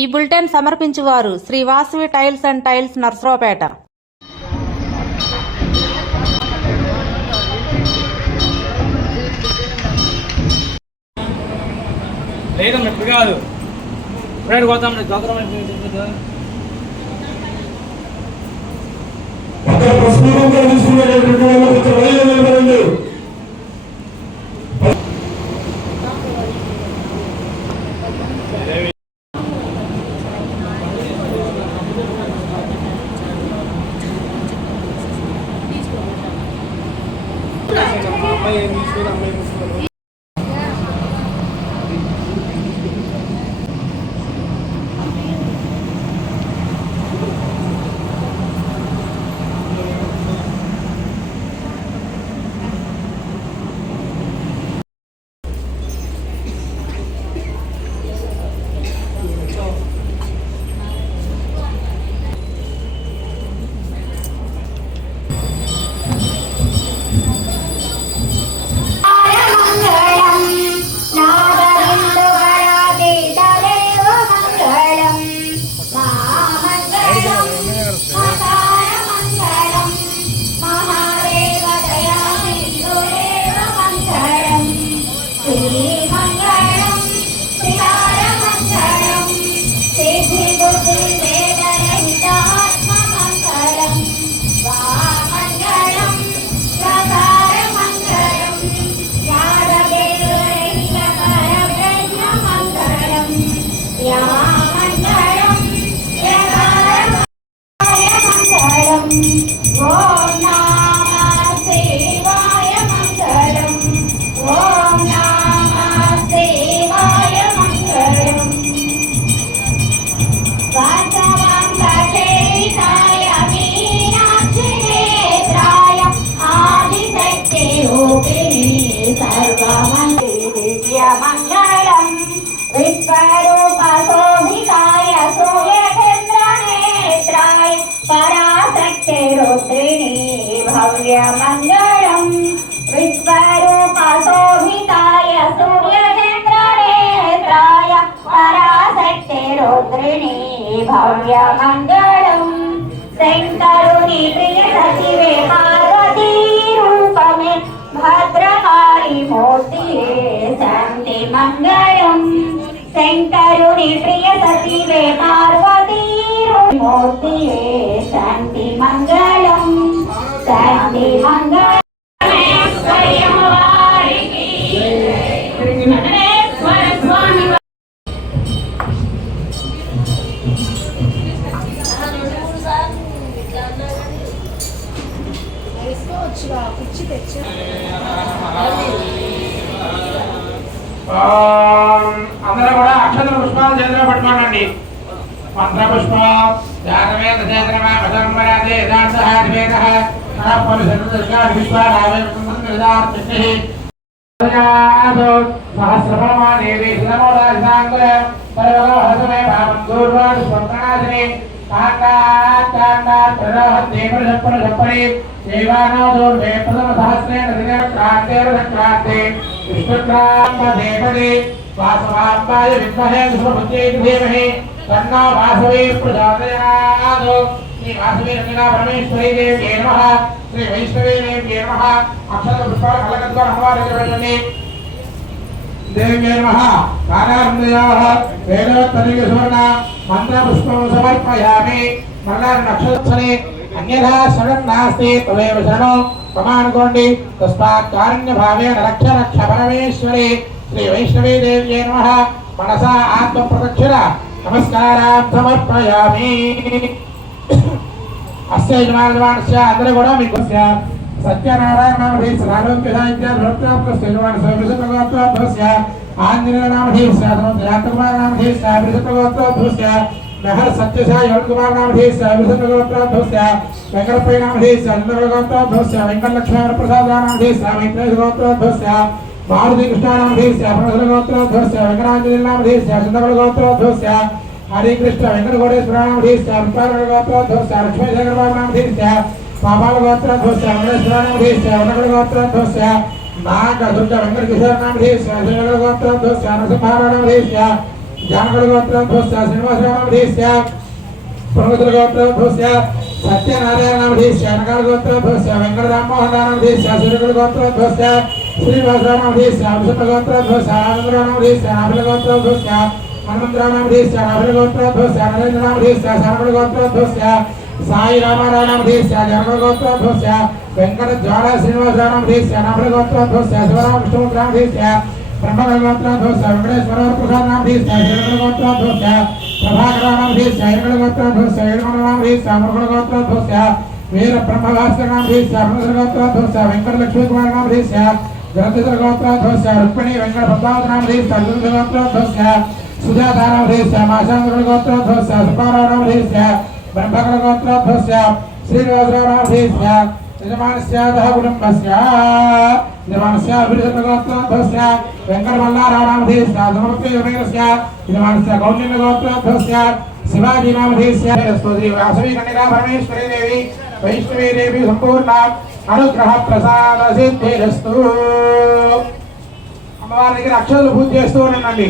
ఈ bulletin సమర్పించువారు Shri Vasavi tiles and tiles Narasaraopet. లేదమ్మా ఇప్పుడు కాదు. ఇప్పుడే పోతాం ప్రశ్నగా తీసుకునేటటువంటి వాళ్ళు కొంచెం లైన్లో నిలబడండి ఏం తీసుకోవాలి అమ్మాయి మంగళం मंगल विश्वरूपशोभिताय सूर्यचन्द्रनेत्राय पराशक्तिरुद्रिणी भव्यमङ्गलम् शङ्करुणि प्रियसचिवे पार्वतीरूपमे भद्रकाली मूर्तिये सन्ति मङ्गलम् शङ्करुणि प्रियसचिवे ఓం అందరూ కూడా అక్షర పుష్పాలు చేతిలో పట్టుకోనండి మంత్ర పుష్ప జాతవేద చేతనమా పదంబరాదే యథార్థ నివేద సహస్రపరమాదేవి దూర్వాడు స్వంతనాశిని దూర్వే ప్రథమ సహస్రేణ దిన క్రాంతేర క్రాంతే విష్ణుక్రాంబ దేవదే వాసవాంబాయ విద్మహే సుభబుద్ధే ధీమహి. తన్నో వాసవే ప్రచోదయాత్ శ్రీ వాసవే రంగనా పరమేశ్వరీ దేవి నమః. శ్రీ వైష్ణవీ దేవి నమః. అక్షర పుష్పాల కలకత్వ అమ్మవారికి వెళ్ళండి. దేవ్యై నమః. కారానందయాః వేదోత్తరీయ సువర్ణ. మంత్రపుష్పం సమర్పయామి. మళ్ళా నక్షత్రని అన్యథా శరణం నాస్తి తవేవ శరణం ప్రమాణకోండి తస్మాత్ కారుణ్య భావేన రక్ష రక్ష పరమేశ్వరి శ్రీ వైష్ణవీ దేవ్యై నమ. మనసా ఆత్మ ప్రదక్షిణ నమస్కారాం సమర్పయామి. అస్య యజమానస్య అందరూ కూడా మీకు సత్యనారాయణ నామధేయ ఆరోగ్య సాహిత్య భక్తాప్తస్య యజమాన ఆంజనేయ నామధేయ శ్రాతకుమార నామధేయ శ్రావృష భగవత్వాభ్యస్య మెహర సత్యసాయి అరుణ్ కుమార్ నామధేయ శ్రావృష భగవత్వాభ్యస్య వెంకటపై నామధేయ చంద్ర భగవత్వాభ్యస్య వెంకటలక్ష్మీ ప్రసాద్ నామధేయ శ్రామైత్ర భగవత్వాభ్యస్య మారుతి కృష్ణ నామధేయ శ్రావణ భగవత్వాభ్యస్య వెంకటాంజలి నామధేయ చంద్ర భగవత్వాభ్యస్య హరే కృష్ణ వెంకట గోడేశ్వర నామధేయ విపాల భగవత్వాభ్యస్య లక్ష్మీ శంకర బాబు నామధేయ పాపాల గోత్రోద్భవస్య వెంకటేశ్వర నామధేయ వెంకట గోత్రోద్భవస్య నాగ దుర్గ వెంకట కిషోర్ నామధేయ శ్రీల గోత్రోద్భవస్య నరసింహారావు నామధేయ జానగడగోత్రోద్భవస్య శ్రీనివాసరామధీస్య పునగతులగోత్రోద్భవస్య సత్యనారాయణామధీస్య అనగాడగోత్రోద్భవస్య వెంకటరామమోహనామధీస్య సూర్యగడగోత్రోద్భవస్య శ్రీనివాసరామధీస్య అభిషేకగోత్రోద్భవస్య ఆనందరామధీస్య నాభిలగోత్రోద్భవస్య హనుమంతరామధీస్య నాభిలగోత్రోద్భవస్య నరేంద్రనామధీస్య శరణగోత్రోద్భవస్య సాయి రామారామధీస్య జనగోత్రోద్భవస్య వెంకట జ్వాల శ్రీనివాసరామధీస్య నాభిలగోత్రోద్భవస్య శివరామకృష్ణరామధీస్య ब्रह्मगणगोत्राधोस्य वेंकटेश्वरप्रसादनामधीस्य हिरणगणगोत्राधोस्य प्रभाकरानामधीस्य हिरणगणगोत्राधोस्य हिरणगणनामधीस्य मृगणगोत्राधोस्य वीरब्रह्मभास्करनामधीस्य मृगणगोत्राधोस्य वेङ्कटलक्ष्मीकुमारनामधीस्य ग्रन्थिधरगोत्राधोस्य रुक्मिणी वेङ्कटपद्मावतनामधीस्य अरुन्धगोत्राधोस्य सुजातानामधीस्य माशान्द्रगोत्राधोस्य सुकुमारनामधीस्य ब्रह्मगणगोत्राधोस्य श्रीनिवासरावनामधीस्य మాశాంతగోత్రోద్భవస్య కుటుంబస్య యజమానస్య అభివృద్ధగోత్రోద్భవస్య వెంకటమల్లారామధీస్య సమర్పయోగస్య యజమానస్య కౌండిన్యగోత్రోద్భవస్య శివాజీనామధీస్య శ్రీ వాసవి కన్యకా పరమేశ్వరీ దేవి వైష్ణవీ దేవి సంపూర్ణ అనుగ్రహ ప్రసాద సిద్ధిరస్తు అమ్మవారి దగ్గర అక్షరాలు పూజ చేస్తూ ఉండండి.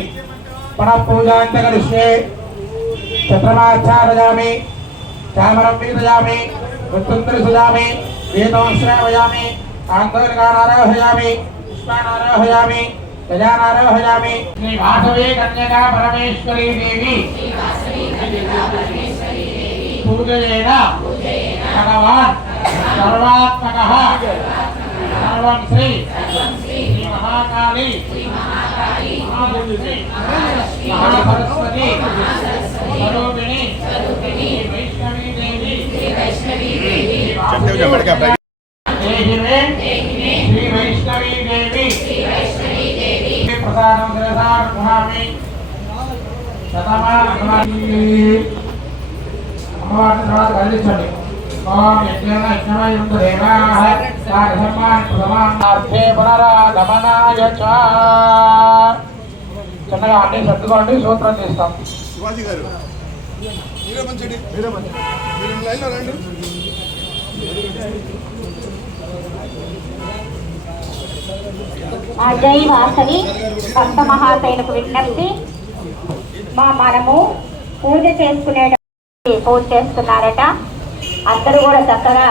పణ పూజ అంటే కలిస్తే చంద్రమాచారయామి చామరం వీరయామి సుజామి వేదం శ్రావయామి ఆందోళనారాహయామి పుష్పానారాహయామి గజానారాహయామి శ్రీ వాసవే కన్యకా పరమేశ్వరీ దేవి పూజయేన భగవాన్ సర్వాత్మక సర్వం శ్రీ శ్రీ మహాకాళి అమ్మవారిని తర్వాత కదిలించండి ఓం యజ్ఞేన యజ్ఞమయం దేవాః సారసమాన్ ప్రథమానార్థే పునరాగమనాయ చ చిన్నగా అన్ని సర్దుకోండి సూత్రం తీస్తాం శివాజీ గారు మీరే మంచిది మీరే మంచిది మీరు లైన్లో రండి జై వాసవి భక్త మహాశైలకు విజ్ఞప్తి. మా మనము పూజ చేసుకునేటప్పుడు పూజ చేస్తున్నారట. అందరూ కూడా చక్కగా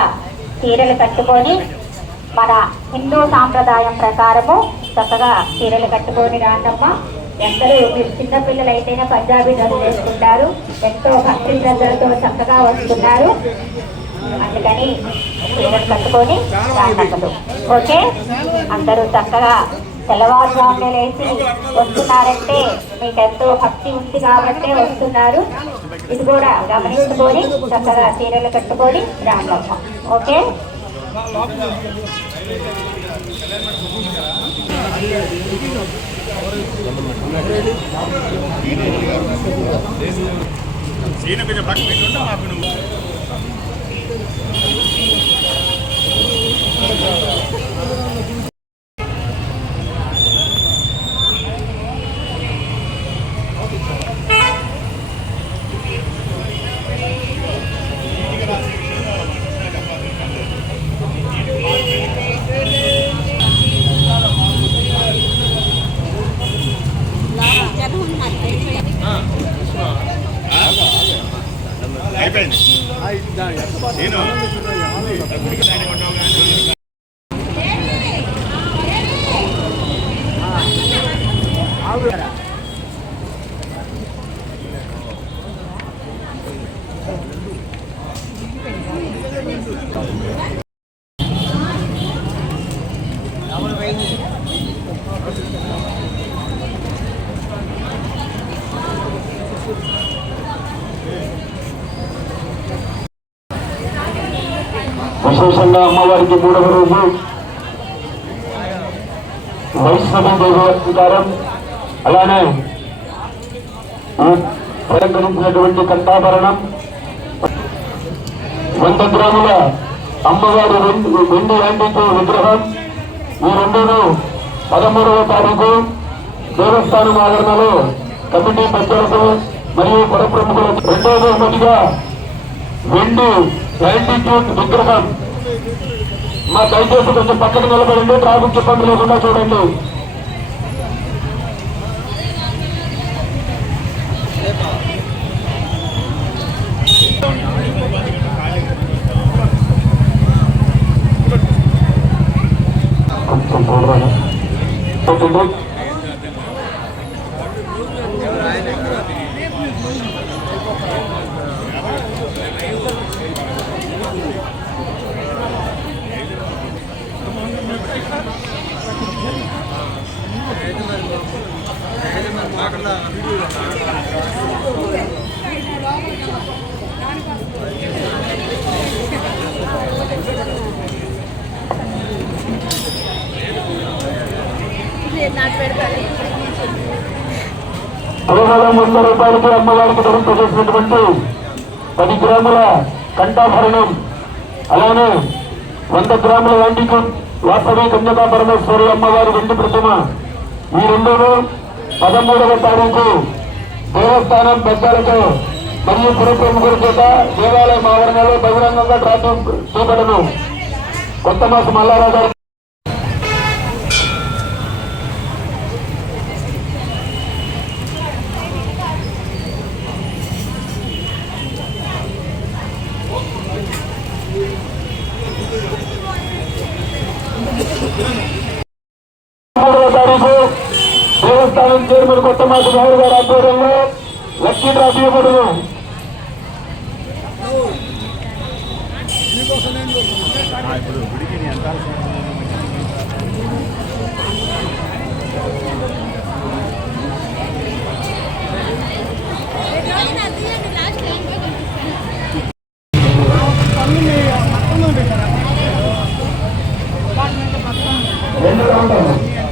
చీరలు కట్టుకొని మన హిందూ సాంప్రదాయం ప్రకారము చక్కగా చీరలు కట్టుకొని రాండమ్మ. ఎందరూ మీరు చిన్నపిల్లలు అయితేనే పంజాబీ డ్రెస్ వేసుకుంటారు ఎంతో భక్తి శ్రద్ధలతో చక్కగా వస్తున్నారు. అందుకని కట్టుకొని రాండమ్మలు ఓకే? అందరూ చక్కగా తెల్లవారుజామున లేచి వస్తున్నారంటే మీకు ఎంతో భక్తి ఉంది కాబట్టే వస్తున్నారు. ఇది కూడా గమనించుకొని చక్కగా చీరలు కట్టుకొని రాండమ్మ ఓకే? ఈయన కొంచెం పక్కన పెట్టుకుంటా మాకు నువ్వు విశేషంగా అమ్మవారికి మూడవ రోజు వైష్ణవ దేవోద్గారం అలానే ఈ అలంకరించినటువంటి కంఠాభరణం వంద గ్రాముల అమ్మవారి వెండి వెండి వెండితో విగ్రహం. ఈ రెండును పదమూడవ తారీఖు దేవస్థానం ఆదరణలో కమిటీ పెద్దలకు మరియు పుర ప్రముఖులకు రెండవ బహుమతిగా వెండి యాంటిట్యూడ్ విగ్రహం. మా దయచేసి కొంచెం పక్కన నిలబడండి ట్రాఫిక్ ఇబ్బంది లేకుండా చూడండి. Roldán. పదహారు వంద రూపాయలకి అమ్మవారికి ధరింప చేసినటువంటి పది గ్రాముల కంఠాభరణం అలానే వంద గ్రాముల వెండికి వాసవి కన్యకా పరమేశ్వరి అమ్మవారి వెండి ప్రతిమ. ఈ రెండో పదమూడవ తారీఖు దేవస్థానం పెద్దలతో మరియు పుర ప్రముఖుల చేత దేవాలయం ఆవరణలో బహిరంగంగా ట్రాఫిక్ చేపడను కొత్త మాసం మల్లారావు గారు మూడవ తారీఖు దేవస్థానం చైర్మన్ కొత్త మాసం గౌరవ గారి ఆధ్వర్యంలో లక్కీ ట్రాఫీ ఇవ్వబడును రెండు